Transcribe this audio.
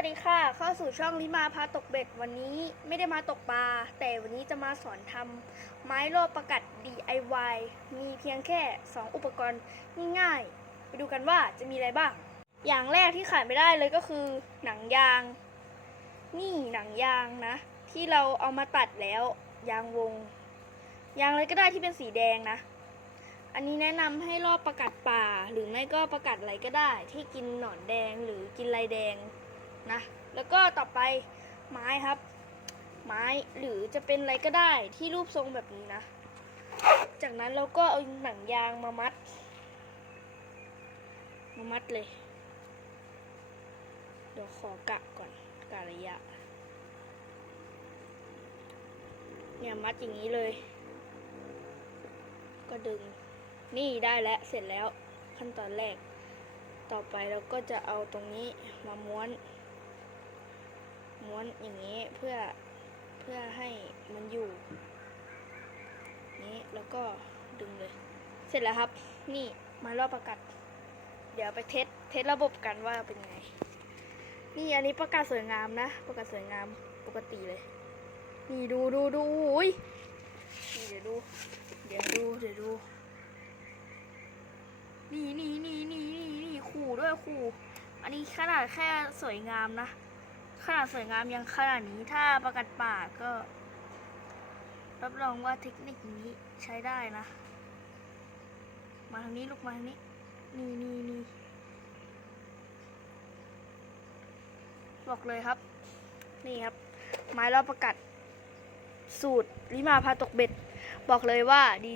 วัสดีค่ะ เข้าสู่ช่องลิมาพาตกเบ็ดวันนี้ไม่ได้มาตกปลาแต่วันนี้จะมาสอนทำไม้โลประกัด DIY มีเพียงแค่ 2 อุปกรณ์ง่ายๆ ไปดูกันว่าจะมีอะไรบ้าง อย่างแรกที่ขาดไม่ได้เลยก็คือ หนังยาง นี่หนังยางนะ ที่เราเอามาตัดแล้วยางวง ยางอะไรก็ได้ที่เป็นสีแดงนะ อันนี้แนะนำให้รอบประกัดป่า หรือไม่ก็ประกัดอะไรก็ได้ ที่กินหนอนแดงหรือกินลายแดง นะ แล้วก็ต่อไปไม้ครับ ไม้หรือจะเป็นอะไรก็ได้ที่รูปทรงแบบนี้นะ จากนั้นเราก็เอาหนังยางมามัด มามัดเลย เดี๋ยวขอกะก่อนกะระยะ เนี่ยมัดอย่างนี้เลย ก็ดึง นี่ได้แล้วเสร็จแล้วขั้นตอนแรก ต่อไปเราก็จะเอาตรงนี้มาม้วน ม้วนอย่างนี้เพื่อเพื่อให้มันอยู่ นี้แล้วก็ดึงเลย เสร็จแล้วครับ นี่มารอบประกัด เดี๋ยวไปเทสเทสระบบกันว่าเป็นไง นี่อันนี้ประกาศสวยงามนะ ประกาศสวยงามปกติเลย นี่ดูดูดูอุ้ยนี่เดี๋ยวดู เดี๋ยวดูเดี๋ยวดูนี่นี่นี่นี่นี่นี่ขู่ด้วยขู่ อันนี้ขนาดแค่สวยงามนะ ขนาดสวยงามยังขนาดนี้ถ้าประกัดป่าก็ รับรองว่าเทคนิคนี้ใช้ได้นะ มาทางนี้ลูกมาทางนี้ นี่นี่นี่บอกเลยครับ นี่ครับ ไม้รอบประกัด สูตรลิมาพาตกเบ็ด บอกเลยว่าดี